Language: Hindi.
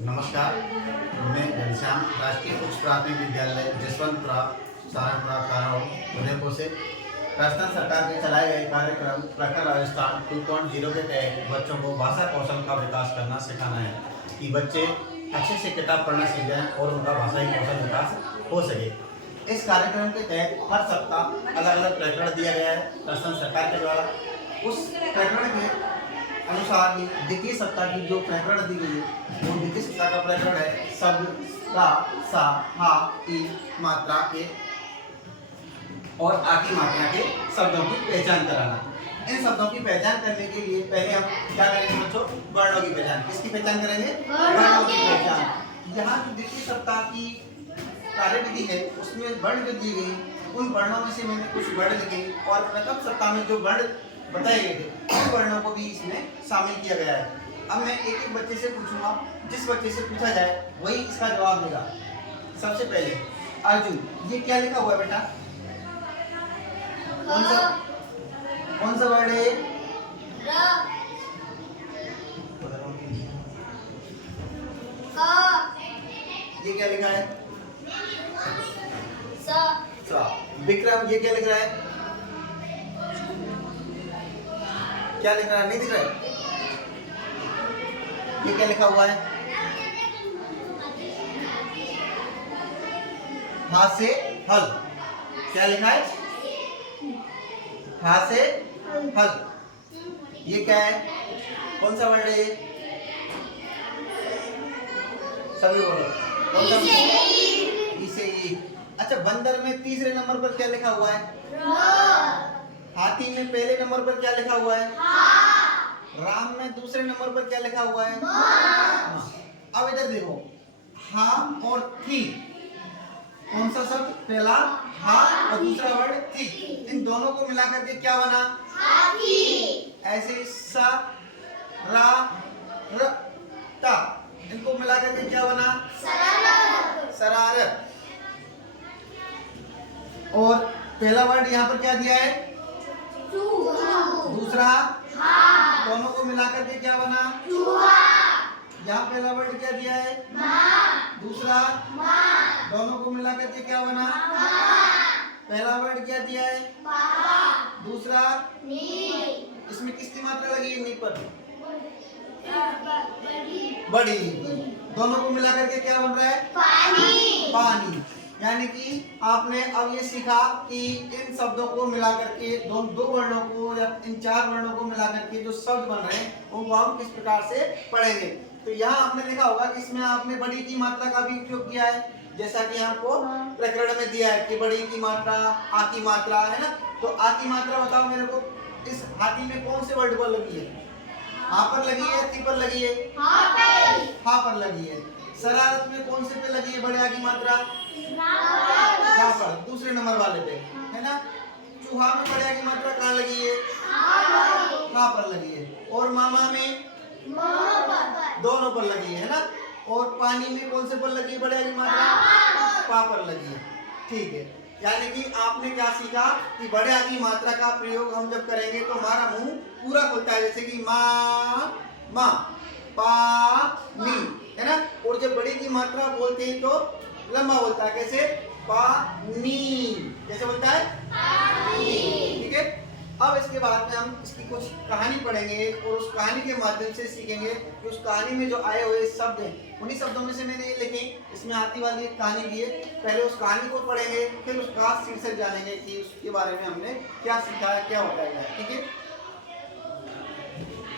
नमस्कार, मैं घनश्याम राष्ट्रीय उच्च प्राथमिक विद्यालय जसवंतपुरा सहारनपुरा कानौर उदयपुर से राजस्थान सरकार के चलाए गए कार्यक्रम प्रखर राजस्थान 2.0 के तहत बच्चों को भाषा कौशल का विकास करना सिखाना है कि बच्चे अच्छे से किताब पढ़ना सीख जाएं और उनका भाषाई कौशल विकास हो सके। इस कार्यक्रम के तहत हर सप्ताह अलग अलग प्रकरण दिया गया है राजस्थान सरकार के द्वारा। उस प्रकरण के अनुसार ही द्वितीय सप्ताह की जो प्रकरण दी गई है वो द्वितीय सप्ताह का प्रकरण है शब्द का सा हा ई मात्रा के और आ की मात्रा के शब्दों की पहचान कराना। इन शब्दों की पहचान करने के लिए पहले हम क्या करेंगे बच्चों? वर्णों की पहचान। किसकी पहचान करेंगे? वर्णों की पहचान। यहाँ की द्वितीय सप्ताह की कार्यविधि है उसमें वर्ण जो दी गई उन वर्णों में से मैंने कुछ वर्ण लिखे और प्रथम सप्ताह में जो वर्ण बताए गए थे उन वर्णों को भी इसमें शामिल किया गया है। अब मैं एक एक बच्चे से पूछूंगा, जिस बच्चे से पूछा जाए वही इसका जवाब देगा। सबसे पहले अर्जुन, ये क्या लिखा हुआ है बेटा? कौन सा वर्ड है? ये क्या लिखा है? विक्रम, ये क्या लिख रहा है? क्या लिख रहा है? नहीं दिख रहा है? ये क्या लिखा हुआ है? हाथ से हल। क्या लिखा है? हाथ से हल। ये क्या है? कौन सा वर्ड है ये? सभी बोलो। कौन सा? ई से ई। अच्छा, बंदर में तीसरे नंबर पर क्या लिखा हुआ है? हाथी में पहले नंबर पर क्या लिखा हुआ है? राम में दूसरे नंबर पर क्या लिखा हुआ है? अब इधर देखो, हा और थी, कौन सा शब्द? पहला हा और दूसरा वर्ड थी। इन दोनों को मिलाकर के क्या बना? हाथी। ऐसे सा रा र ता, इनको मिलाकर के क्या बना? शरारत। और पहला वर्ड यहाँ पर क्या दिया है? दूसरा दोनों को मिलाकर के क्या बना? यहाँ पहला वर्ड क्या दिया है? दूसरा दोनों को मिलाकर के क्या बना? पहला वर्ड क्या दिया है? दूसरा इसमें किसकी मात्रा लगी है? नी पर बड़ी। दोनों को मिलाकर के क्या बन रहा है? पानी। यानी कि आपने अब ये सीखा कि इन शब्दों को मिलाकर के दो वर्णों को या इन चार वर्णों को मिलाकर के जो शब्द बन रहे हैं उनको हम किस प्रकार से पढ़ेंगे। तो यहाँ आपने देखा होगा कि इसमें आपने बड़ी की मात्रा का भी उपयोग किया है, जैसा कि आपको प्रकरण में दिया है कि बड़ी की मात्रा, आ की मात्रा, है ना। तो आ की मात्रा बताओ मेरे को, इस हाथी में कौन से वर्ड पर लगी है? आ पर लगी है, ती पर लगी है, हा पर लगी है। शरारत में कौन से पे लगी है बड़े आ की मात्रा? यहाँ पर दूसरे नंबर वाले पे, है ना। चूहा में बड़े आ की मात्रा कहाँ लगी है? हा पर लगी है। और मामा में दोनों पर लगी है ना। और पानी में कौन से पर लगी है बड़े आ की मात्रा? पा पर लगी है। ठीक है, यानी कि आपने क्या सीखा कि बड़े आ की मात्रा का प्रयोग हम जब करेंगे तो हमारा मुंह पूरा खुलता है, जैसे कि माँ माँ पा नी, है ना। और जब बड़ी की मात्रा बोलते हैं तो लंबा बोलता है, कैसे? पानी। कैसे बोलता है? पानी। ठीक है। अब इसके बाद में हम इसकी कुछ कहानी पढ़ेंगे और उस कहानी के माध्यम से सीखेंगे कि उस कहानी में जो आए हुए शब्द हैं उन्हीं शब्दों में से मैंने ये लिखे, इसमें आती वाली एक कहानी दी है। पहले उस कहानी को पढ़ेंगे, फिर उसका शीर्षक जानेंगे कि उसके बारे में हमने क्या सीखा है, क्या होता है। ठीक है।